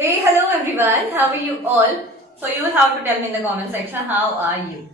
Hey, hello everyone. How are you all? So you will have to tell me in the comment section how are you.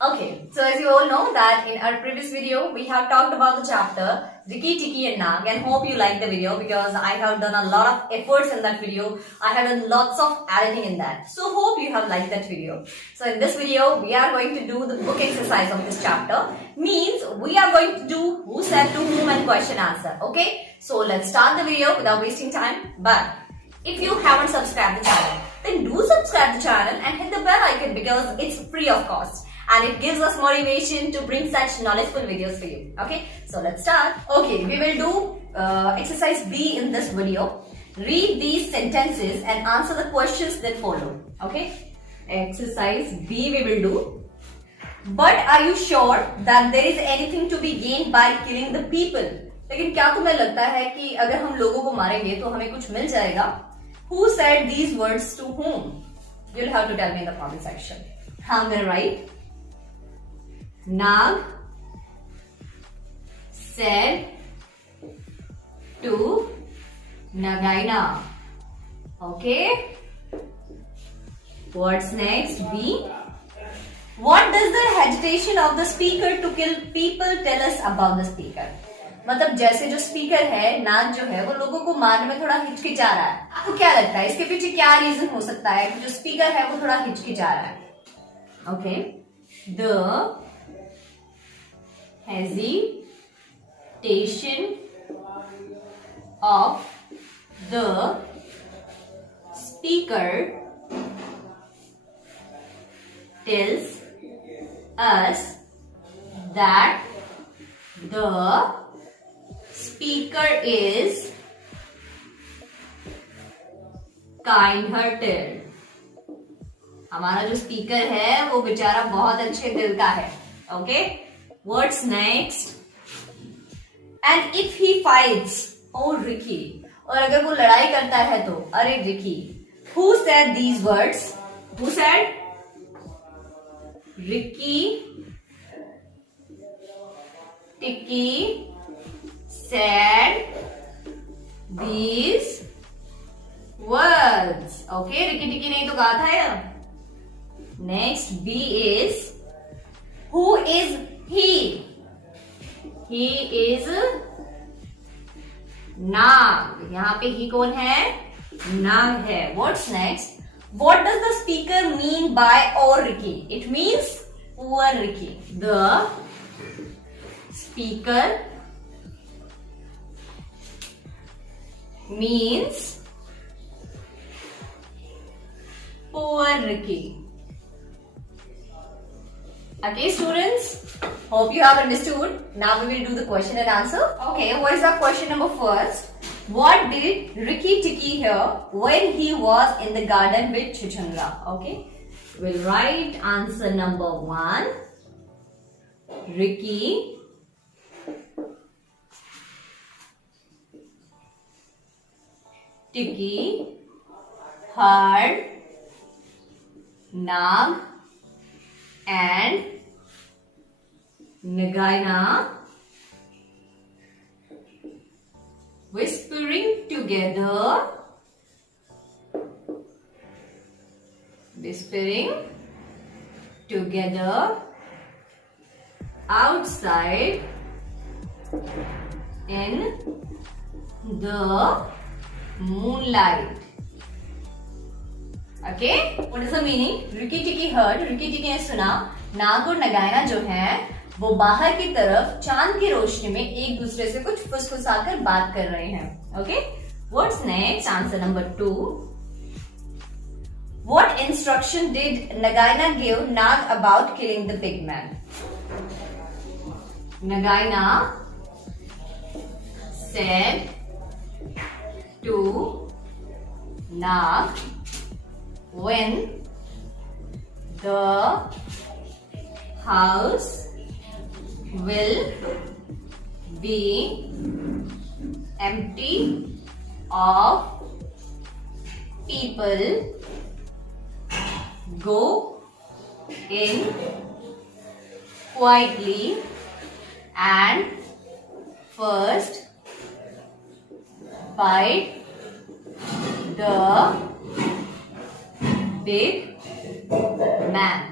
Okay, so as you all know that in our previous video we have talked about the chapter Rikki, Tikki and Nag, and hope you like the video because I have done a lot of efforts in that video. I have done lots of editing in that. So hope you have liked that video. So in this video we are going to do the book exercise of this chapter. Means we are going to do who said to whom and question answer. Okay, so let's start the video without wasting time. But if you haven't subscribed the channel, then do subscribe the channel and hit the bell icon because it's free of cost and it gives us motivation to bring such knowledgeable videos for you. Okay, so let's start. Okay, we will do exercise B in this video. Read these sentences and answer the questions that follow. Okay, exercise B we will do. But are you sure that there is anything to be gained by killing the people? लेकिन क्या तुम्हें लगता है कि अगर हम लोगों को मारेंगे तो हमें कुछ मिल जाएगा? Who said these words to whom? You'll have to tell me in the comment section. I'm gonna write. Nag said to Nagaina. Okay. What's next? B. What does the hesitation of the speaker to kill people tell us about the speaker? मतलब जैसे जो speaker है नाग जो है वो लोगों को मारने में थोड़ा हिचकिचा रहा है. आपको क्या लगता है इसके पीछे क्या रीजन हो सकता है कि जो स्पीकर है वो थोड़ा हिचकिचा रहा है? Okay, the hesitation of the speaker tells us that the speaker is kind-hearted. हमारा जो स्पीकर है वो बेचारा बहुत अच्छे दिल का है. Okay, what's next? And if he fights, O Rikki, और अगर वो लड़ाई करता है तो अरे Rikki. Who said these words? Who said? Rikki, Tikki said these words. Okay, Rikki Tikki ने तो कहा था यार. Next B is who is he? He is Nag. यहाँ पे he कौन है? Nag है. What's next? What does the speaker mean by "oh Rikki"? It means poor Rikki. The speaker means poor Rikki. Okay, students. Hope you have understood. Now we will do the question and answer. Okay, what is the question number first? What did Rikki Tikki hear when he was in the garden with Chuchundra? Okay, we'll write answer number 1. Rikki Tikki heard Nag and Nagaina whispering together outside in the moonlight. Okay, what is the meaning? Rikki Tikki heard, Rikki Tikki ने सुना नाग और नगाइना जो हैं वो बाहर की तरफ चांद की रोशनी में एक दूसरे से कुछ फुसफुसाकर बात कर रहे हैं. Okay, what's next? Answer number 2. What instruction did Nagaina give Nag about killing the big man? Nagaina said to Nag when the house will be empty of people, go in quietly and first bite the big man.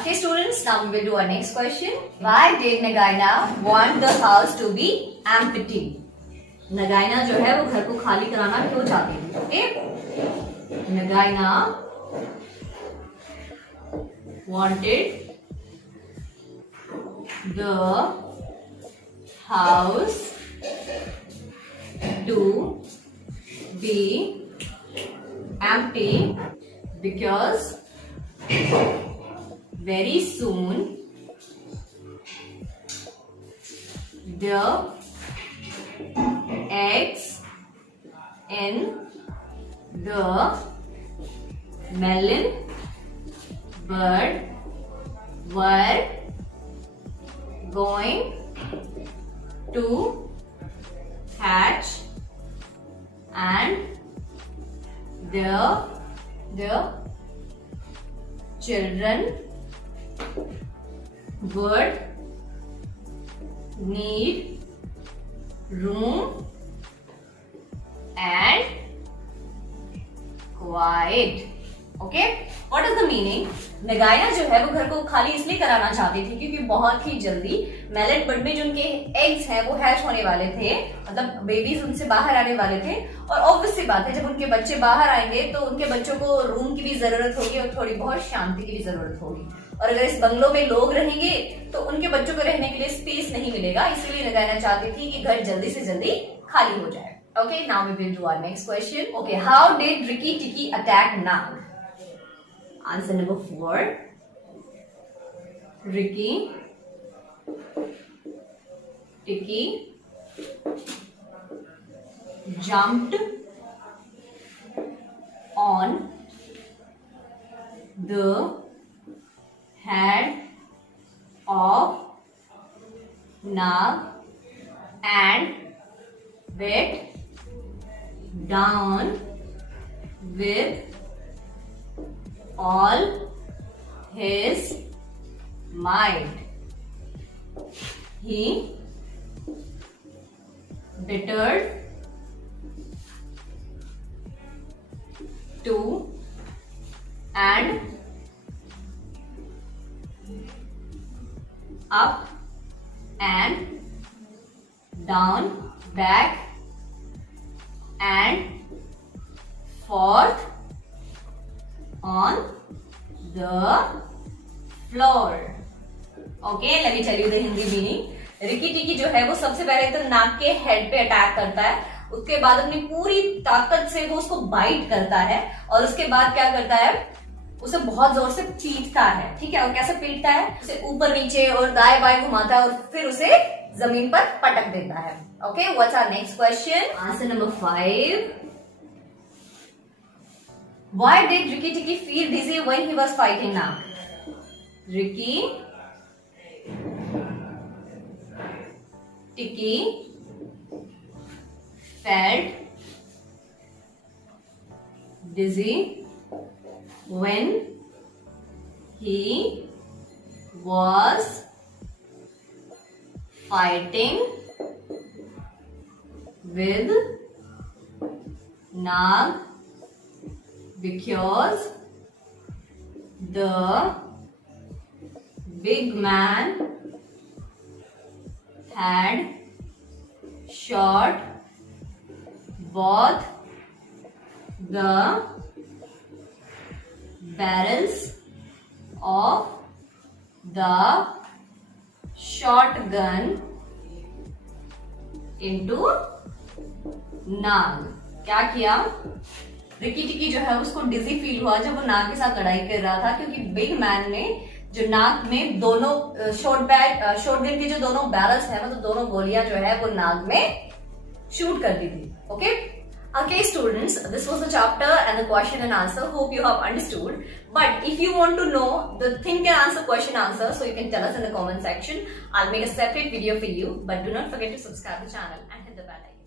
Okay, students, now we will do our next question. Why did Nagaina want the house to be empty? Nagaina जो है वो घर को खाली कराना क्यों चाहती थी? Okay, Nagaina wanted the house to be empty because very soon the eggs in the melon bird were going to hatch and the children would need room and quiet. Okay, what is the meaning? नगाइना जो है वो घर को खाली इसलिए कराना चाहती थी क्योंकि बहुत ही जल्दी मेलन बर्ड में जो उनके एग्स हैं वो हैच होने वाले थे, मतलब बेबीज उनसे बाहर आने वाले थे। और ऑब्वियस सी बात है, जब उनके बच्चे बाहर आएंगे तो उनके बच्चों को रूम की भी जरूरत होगी और थोड़ी बहुत शांति की भी जरूरत होगी। और अगर इस बंगलो में लोग रहेंगे तो उनके बच्चों को रहने के लिए स्पेस नहीं मिलेगा, इसलिए नगाइना चाहती थी कि घर जल्दी से जल्दी खाली हो जाए। Okay, now we will do our next question. Okay, how did Rikki Tikki attack Nag? Answer number 4. Rikki Tikki jumped on the head of Nag and bit down with all his might. He deterred to and up and down, back and forth on the floor. Okay, let me tell you the Hindi meaning. Ricky टिकी जो है वो सबसे पहले तो नाग के head पे attack करता है, उसके बाद अपनी पूरी ताकत से वो उसको बाइट करता है और उसके बाद क्या करता है, उसे बहुत जोर से पीटता है। ठीक है, और कैसे पीटता है, उसे ऊपर नीचे और दाएं बाएं घुमाता है और फिर उसे जमीन पर पटक देता है। Okay, what's our next question? Answer number 5. Why did Rikki Tikki feel dizzy when he was fighting Nag? Rikki Tikki felt dizzy when he was fighting with Nag because the big man had shot both the barrels of the shotgun into Nag. क्या किया? Ricky टिकी जो है उसको डिजी feel हुआ जब वो नाग के साथ लड़ाई कर रहा था, क्योंकि बिग मैन ने जो नाग में दोनों शॉटगन के जो दोनों बैरल्स हैं, मतलब दोनों गोलियां जो है वो नाग में शूट कर दी थी। Okay, okay students, this was the chapter and the question and answer. Hope you have understood. But if you want to know the think and answer question answer, so you can tell us in the comment section. I'll make a separate video for you. But do not forget to subscribe the channel and hit the bell icon.